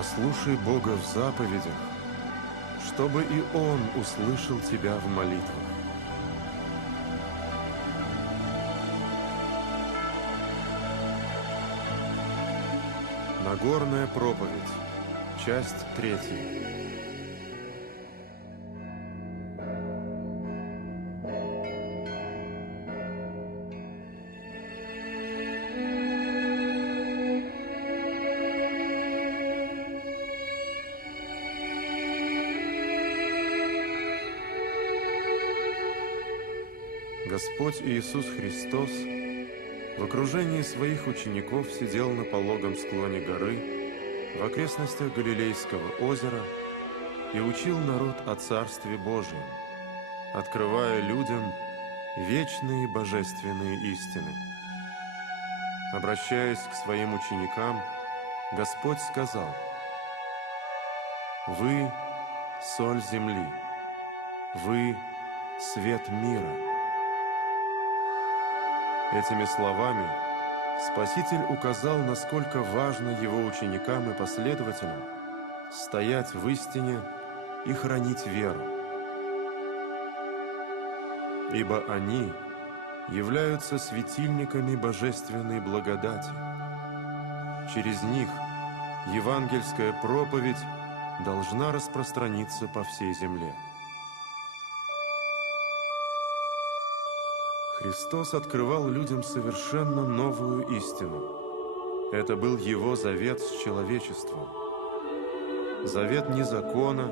Послушай Бога в заповедях, чтобы и Он услышал тебя в молитвах. Нагорная проповедь. Часть 3. Господь Иисус Христос в окружении своих учеников сидел на пологом склоне горы в окрестностях Галилейского озера и учил народ о Царстве Божьем, открывая людям вечные божественные истины. Обращаясь к своим ученикам, Господь сказал: «Вы – соль земли, вы – свет мира». Этими словами Спаситель указал, насколько важно Его ученикам и последователям стоять в истине и хранить веру. Ибо они являются светильниками божественной благодати. Через них евангельская проповедь должна распространиться по всей земле. Христос открывал людям совершенно новую истину. Это был Его завет с человечеством. Завет не закона,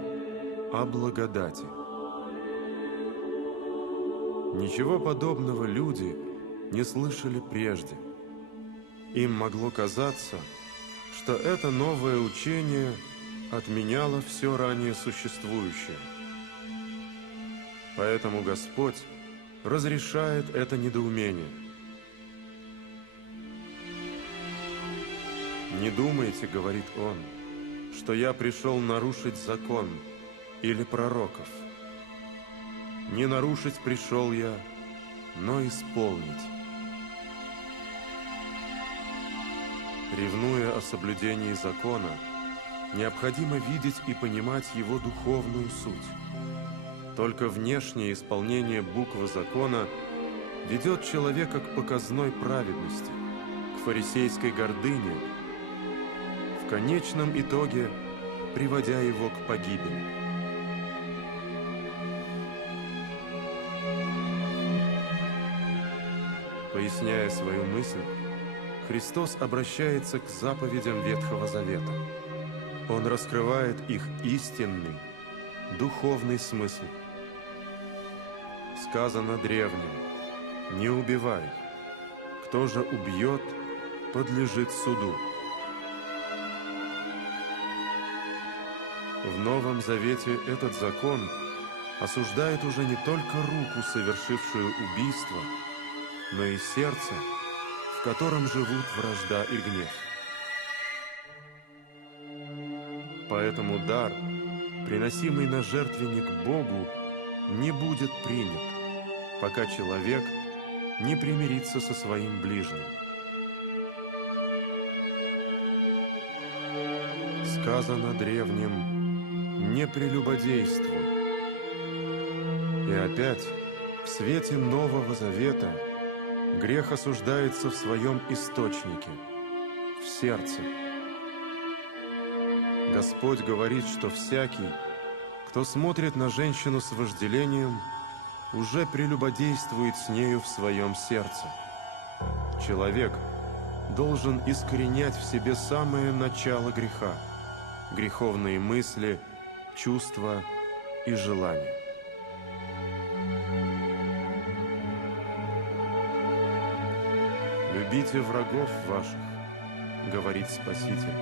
а благодати. Ничего подобного люди не слышали прежде. Им могло казаться, что это новое учение отменяло все ранее существующее. Поэтому Господь разрешает это недоумение. «Не думайте, — говорит Он, — что я пришел нарушить закон или пророков. Не нарушить пришел я, но исполнить». Ревнуя о соблюдении закона, необходимо видеть и понимать его духовную суть. Только внешнее исполнение буквы закона ведет человека к показной праведности, к фарисейской гордыне, в конечном итоге приводя его к погибели. Поясняя свою мысль, Христос обращается к заповедям Ветхого Завета. Он раскрывает их истинный, духовный смысл. Сказано древним: «Не убивай. Кто же убьет, подлежит суду». В Новом Завете этот закон осуждает уже не только руку, совершившую убийство, но и сердце, в котором живут вражда и гнев. Поэтому дар, приносимый на жертвенник Богу, не будет принят, пока человек не примирится со своим ближним. Сказано древним: «Не прелюбодействуй». И опять, в свете Нового Завета, грех осуждается в своем источнике, в сердце. Господь говорит, что всякий, кто смотрит на женщину с вожделением, уже прелюбодействует с нею в своем сердце. Человек должен искоренять в себе самое начало греха, греховные мысли, чувства и желания. «Любите врагов ваших, — говорит Спаситель,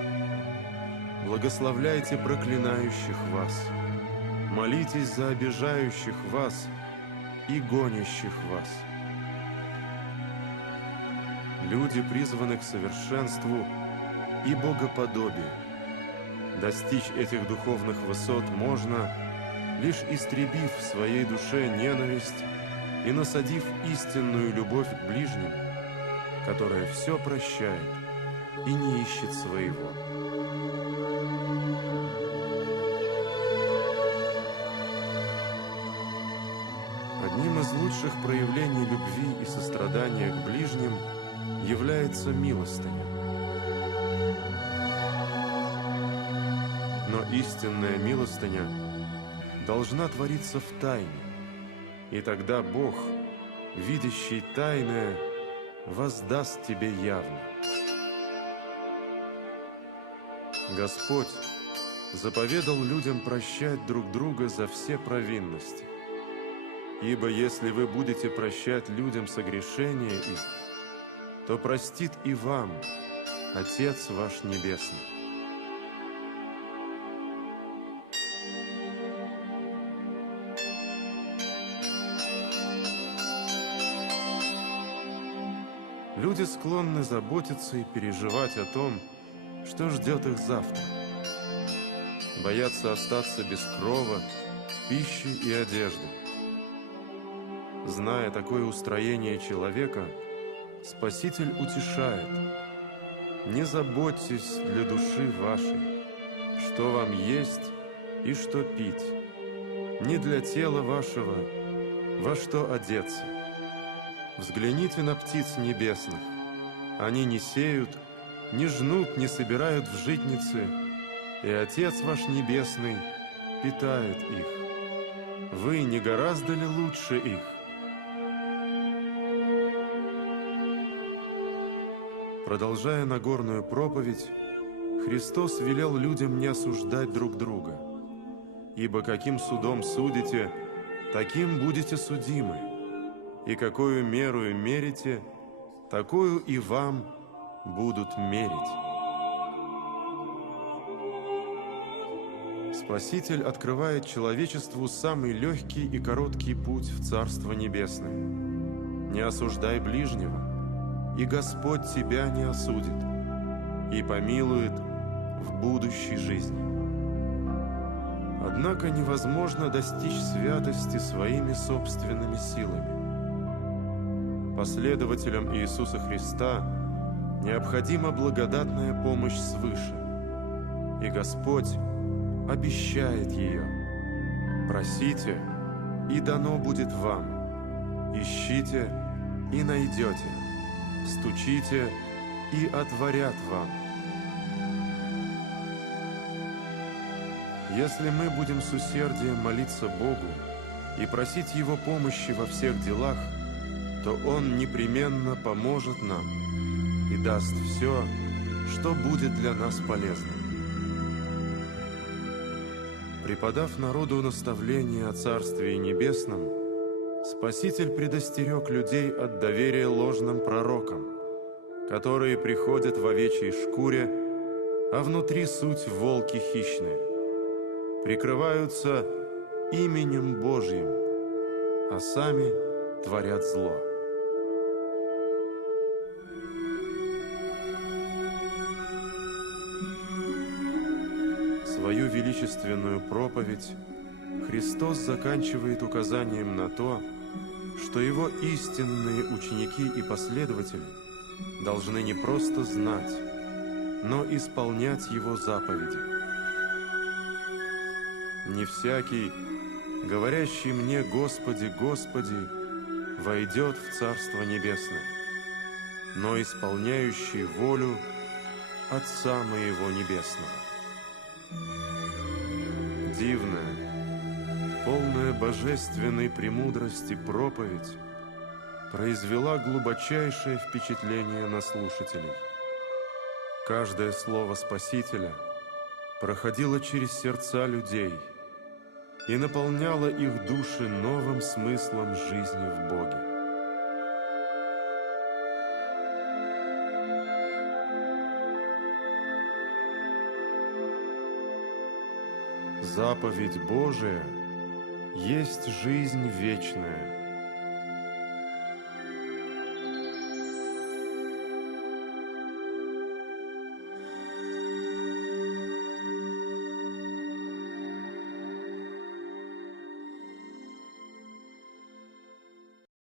— благословляйте проклинающих вас, молитесь за обижающих вас и гонящих вас». Люди призваны к совершенству и богоподобию. Достичь этих духовных высот можно, лишь истребив в своей душе ненависть и насадив истинную любовь к ближнему, которая все прощает и не ищет своего. проявление любви и сострадания к ближним является милостыня. Но истинная милостыня должна твориться в тайне, и тогда Бог, видящий тайное, воздаст тебе явно. Господь заповедал людям прощать друг друга за все провинности. Ибо если вы будете прощать людям согрешения их, то простит и вам Отец ваш Небесный. Люди склонны заботиться и переживать о том, что ждет их завтра. Боятся остаться без крова, пищи и одежды. Зная такое устроение человека, Спаситель утешает: «Не заботьтесь для души вашей, что вам есть и что пить, не для тела вашего, во что одеться. Взгляните на птиц небесных. Они не сеют, не жнут, не собирают в житницы, и Отец ваш Небесный питает их. Вы не гораздо ли лучше их?» Продолжая Нагорную проповедь, Христос велел людям не осуждать друг друга. «Ибо каким судом судите, таким будете судимы, и какую меру мерите, такую и вам будут мерить». Спаситель открывает человечеству самый легкий и короткий путь в Царство Небесное. Не осуждай ближнего, и Господь тебя не осудит, и помилует в будущей жизни. Однако невозможно достичь святости своими собственными силами. Последователям Иисуса Христа необходима благодатная помощь свыше, и Господь обещает ее. Просите, и дано будет вам. Ищите, и найдете. Стучите, и отворят вам. Если мы будем с усердием молиться Богу и просить Его помощи во всех делах, то Он непременно поможет нам и даст все, что будет для нас полезным. Преподав народу наставление о Царстве Небесном, Спаситель предостерег людей от доверия ложным пророкам, которые приходят в овечьей шкуре, а внутри суть волки хищные, прикрываются именем Божьим, а сами творят зло. Свою величественную проповедь Христос заканчивает указанием на то, что Его истинные ученики и последователи должны не просто знать, но исполнять Его заповеди. «Не всякий, говорящий мне: Господи, Господи, войдет в Царство Небесное, но исполняющий волю Отца моего Небесного». Дивная, полная божественной премудрости проповедь произвела глубочайшее впечатление на слушателей. Каждое слово Спасителя проходило через сердца людей и наполняло их души новым смыслом жизни в Боге. Заповедь Божия есть жизнь вечная,